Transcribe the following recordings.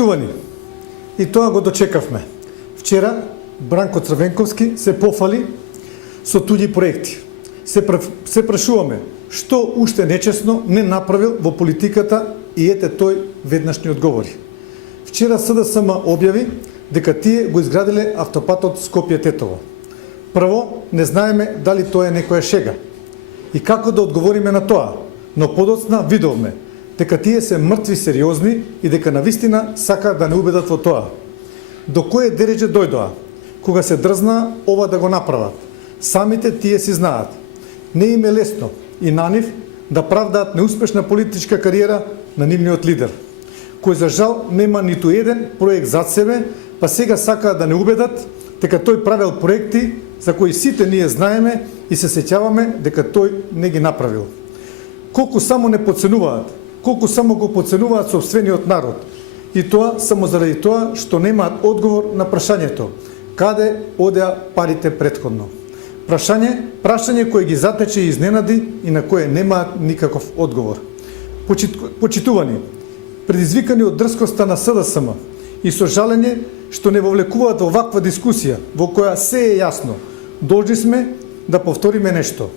Почитувани, и тоа го дочекавме. Вчера Бранко Црвенковски се пофали со туѓи проекти. Се прашуваме што уште нечесно не направил во политиката и ете тој веднаш ни одговори. Вчера СДСМ објави дека тие го изградиле автопатот Скопје-Тетово. Прво, не знаеме дали тоа е некоја шега и како да одговориме на тоа, но подоцна видовме дека тие се мртви сериозни и дека навистина сака да не убедат во тоа. До кое дереđe дојдоа? Кога се дрзна ова да го направат. Самите тие си знаат. Не им е лесно и на нив да правдаат неуспешна политичка кариера на нивниот лидер, кој за жал нема ниту еден проект зад себе, па сега сакаат да не убедат дека тој правел проекти за кои сите ние знаеме и се сеќаваме дека тој не ги направил. Колку само не подценуваат, колку само го подценуваат сопствениот народ. И тоа само заради тоа што немаат одговор на прашањето каде одеа парите претходно. Прашање кое ги затече и изненади и на кое немаат никаков одговор. Почитувани, предизвикани од дрскоста на СДСМ и со жалење што не вовлекуваат во ваква дискусија во која се е јасно, должни сме да повториме нешто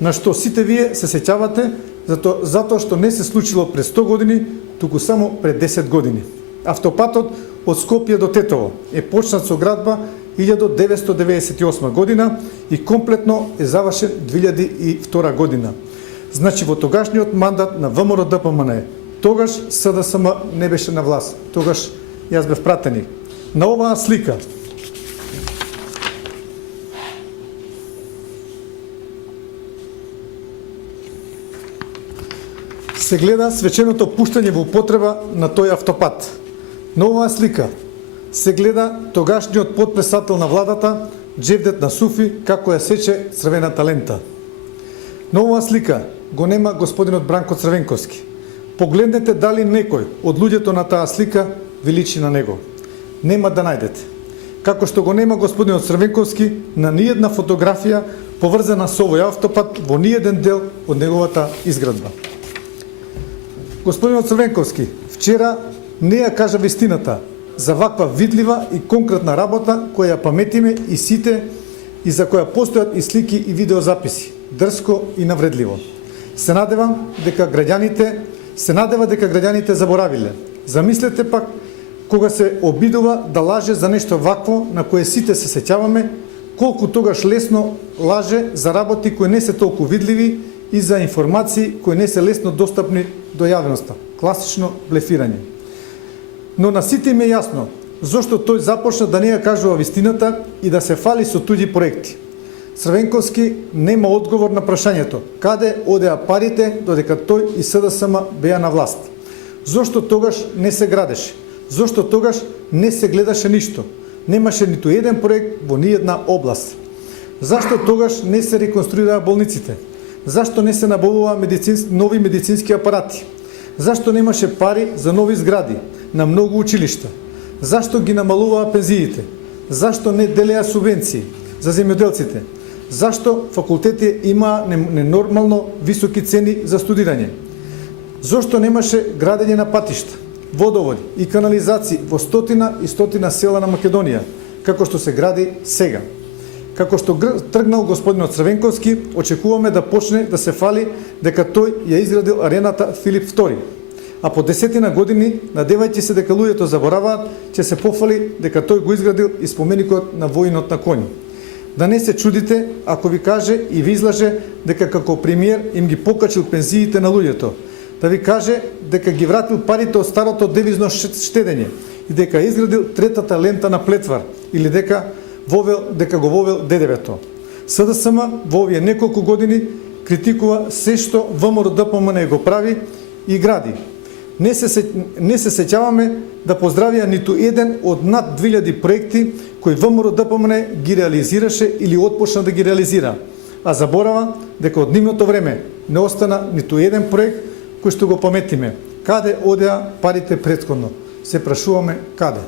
на што сите вие се сеќавате затоа што не се случило пред 100 години, туку само пред 10 години. Автопатот од Скопје до Тетово е почнат со градба 1998 година и комплетно е завршен 2002 година. Значи во тогашниот мандат на ВМРО-ДПМН. Тогаш СДСМ не беше на власт. Тогаш јас бев пратеник. На оваа слика се гледа свеченото пуштање во употреба на тој автопат. На оваа слика се гледа тогашниот потпредседател на владата Џевдет Насуфи како ја сече црвената лента. На оваа слика го нема господинот Бранко Црвенковски. Погледнете дали некој од луѓето на таа слика ви личи на него. Нема да најдете. Како што го нема господинот Црвенковски на ниедна фотографија поврзана со овој автопат во ниеден дел од неговата изградба. Господинот Црвенковски вчера не ја кажа вистината за ваква видлива и конкретна работа која ја паметиме и сите и за која постојат и слики и видеозаписи. Дрско и навредливо. Се надева дека граѓаните заборавиле. Замислете пак кога се обидува да лаже за нешто вакво на кое сите се сеќаваме, колку тогаш лесно лаже за работи кои не се толку видливи и за информации кои не се лесно достапни до јавноста. Класично блефирање. Но на сите им е јасно зошто тој започна да не ја кажува вистината и да се фали со туѓи проекти. Црвенковски нема одговор на прашањето каде одеа парите додека тој и СДСМ беа на власт. Зошто тогаш не се градеше? Зошто тогаш не се гледаше ништо? Немаше ниту еден проект во ниедна област. Зашто тогаш не се реконструираа болниците? Зашто не се набавуваа нови медицински апарати? Зашто немаше пари за нови згради на многу училишта? Зашто ги намалуваа пензиите? Зашто не делеа субвенции за земјоделците? Зашто факултети имаа ненормално високи цени за студирање? Зошто немаше градење на патишта, водоводи и канализации во стотина и стотина села на Македонија, како што се гради сега? Како што тргнал господинот Црвенковски, очекуваме да почне да се фали дека тој ја изградил арената Филип II. А по 10 години, надевајќи се дека луѓето забораваат, ќе се пофали дека тој го изградил и споменикот на воинот на коњ. Да не се чудите ако ви каже и ви излаже дека како премиер им ги покачил пензиите на луѓето. Да ви каже дека ги вратил парите од старото девизно штедење и дека изградил третата лента на Плетвар или дека го вовел ДДВ-то. СДСМ во овие неколку години критикува се што ВМРО-ДПМН го прави и гради. Не се сеќаваме да поздравија ниту еден од над 2000 проекти кои ВМРО-ДПМН ги реализираше или отпочна да ги реализира, а заборава дека од нивното време не остана ниту еден проект кој што го паметиме. Каде одеа парите претходно? Се прашуваме каде.